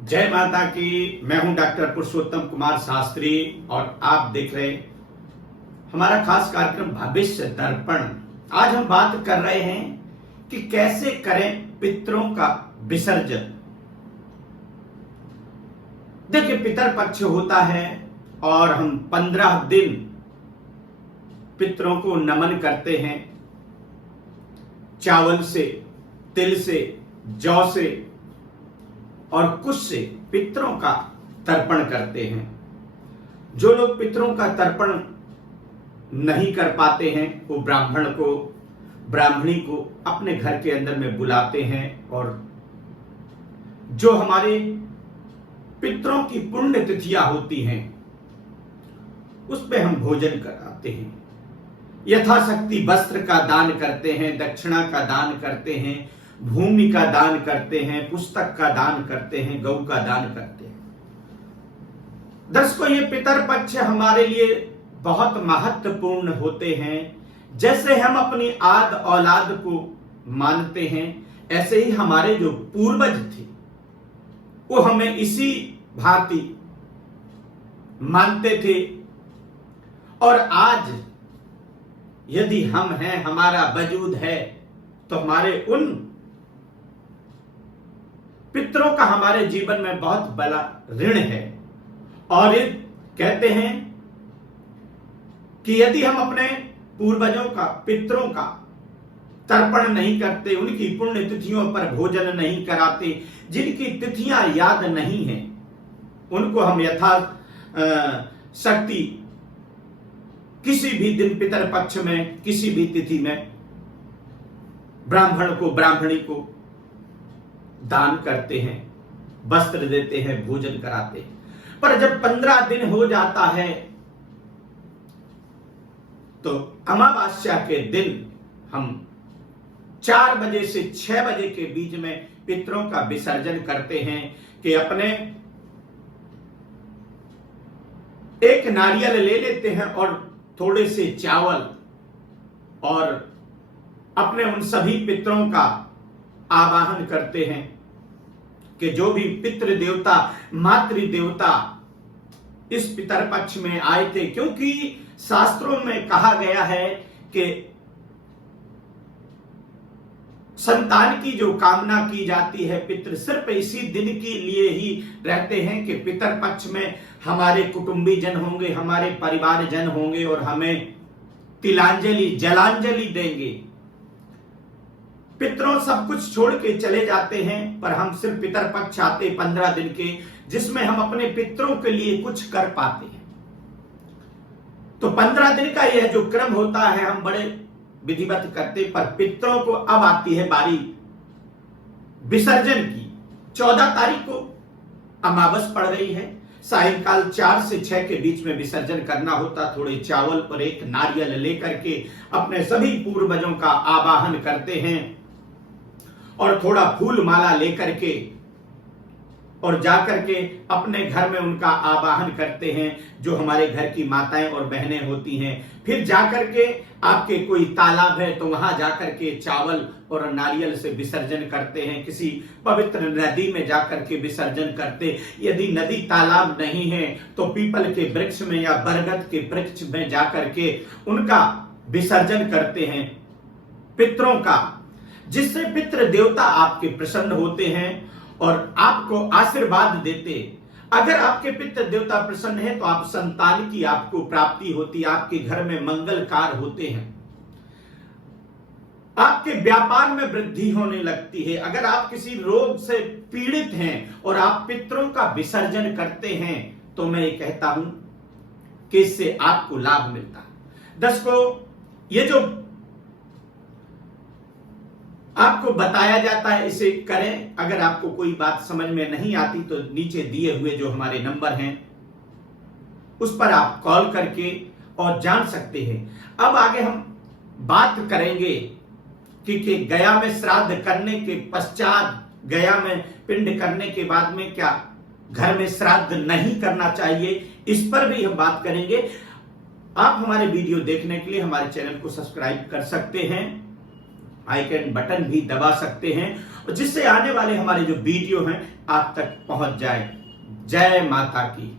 जय माता की। मैं हूं डॉक्टर पुरुषोत्तम कुमार शास्त्री और आप देख रहे हमारा खास कार्यक्रम भविष्य दर्पण। आज हम बात कर रहे हैं कि कैसे करें पितरों का विसर्जन। देखिए, पितर पक्ष होता है और हम 15 दिन पितरों को नमन करते हैं। चावल से, तिल से, जौ से और कुश से पितरों का तर्पण करते हैं। जो लोग पितरों का तर्पण नहीं कर पाते हैं वो ब्राह्मण को, ब्राह्मणी को अपने घर के अंदर में बुलाते हैं और जो हमारे पितरों की पुण्य तिथियां होती हैं उस पे हम भोजन कराते हैं। यथाशक्ति वस्त्र का दान करते हैं, दक्षिणा का दान करते हैं, भूमि का दान करते हैं, पुस्तक का दान करते हैं, गौ का दान करते हैं। दर्शकों, ये पितर पक्ष हमारे लिए बहुत महत्वपूर्ण होते हैं। जैसे हम अपनी आद औलाद को मानते हैं, ऐसे ही हमारे जो पूर्वज थे वो हमें इसी भांति मानते थे। और आज यदि हम हैं, हमारा वजूद है, तो हमारे उन पितरों का हमारे जीवन में बहुत बड़ा ऋण है। और ये कहते हैं कि यदि हम अपने पूर्वजों का, पितरों का तर्पण नहीं करते, उनकी पुण्य तिथियों पर भोजन नहीं कराते, जिनकी तिथियां याद नहीं हैं, उनको हम यथा शक्ति किसी भी दिन पितर पक्ष में, किसी भी तिथि में ब्राह्मण को, ब्राह्मणी को दान करते हैं, वस्त्र देते हैं, भोजन कराते हैं। पर जब 15 दिन हो जाता है तो अमावस्या के दिन हम 4 बजे से 6 बजे के बीच में पितरों का विसर्जन करते हैं कि अपने एक नारियल ले लेते हैं और थोड़े से चावल और अपने उन सभी पितरों का आवाहन करते हैं कि जो भी पितृ देवता, मातृ देवता इस पितर पक्ष में आए थे, क्योंकि शास्त्रों में कहा गया है कि संतान की जो कामना की जाती है, पितृ सिर्फ इसी दिन के लिए ही रहते हैं कि पितर पक्ष में हमारे कुटुंबी जन होंगे, हमारे परिवार जन होंगे और हमें तिलांजलि, जलांजलि देंगे। पितरों सब कुछ छोड़ के चले जाते हैं, पर हम सिर्फ पितर पक्ष आते 15 दिन के, जिसमें हम अपने पितरों के लिए कुछ कर पाते हैं। तो 15 दिन का यह जो क्रम होता है हम बड़े विधिवत करते, पर पितरों को अब आती है बारी विसर्जन की। 14 तारीख को अमावस पड़ रही है, सायंकाल 4 से 6 के बीच में विसर्जन करना होता। थोड़े चावल और एक नारियल लेकर के अपने सभी पूर्वजों का आवाहन करते हैं और थोड़ा फूल माला लेकर के और जाकर के अपने घर में उनका आवाहन करते हैं, जो हमारे घर की माताएं और बहनें होती हैं। फिर जाकर के आपके कोई तालाब है तो वहां जाकर के चावल और नारियल से विसर्जन करते हैं। किसी पवित्र नदी में जाकर के विसर्जन करते। यदि नदी तालाब नहीं है तो पीपल के वृक्ष में या बरगद के वृक्ष में जाकर के उनका विसर्जन करते हैं पितरों का, जिससे पितृ देवता आपके प्रसन्न होते हैं और आपको आशीर्वाद देते। अगर आपके पितृ देवता प्रसन्न है तो आप संतान की आपको प्राप्ति होती, आपके घर में मंगल कार्य होते हैं, आपके व्यापार में वृद्धि होने लगती है। अगर आप किसी रोग से पीड़ित हैं और आप पितरों का विसर्जन करते हैं तो मैं ये कहता हूं कि इससे आपको लाभ मिलता है। दर्शकों, ये जो आपको बताया जाता है इसे करें। अगर आपको कोई बात समझ में नहीं आती तो नीचे दिए हुए जो हमारे नंबर हैं उस पर आप कॉल करके और जान सकते हैं। अब आगे हम बात करेंगे कि गया में श्राद्ध करने के पश्चात, गया में पिंड करने के बाद में क्या घर में श्राद्ध नहीं करना चाहिए, इस पर भी हम बात करेंगे। आप हमारे वीडियो देखने के लिए हमारे चैनल को सब्सक्राइब कर सकते हैं आइकन बटन भी दबा सकते हैं, और जिससे आने वाले हमारे जो वीडियो हैं आप तक पहुंच जाए। जय माता की।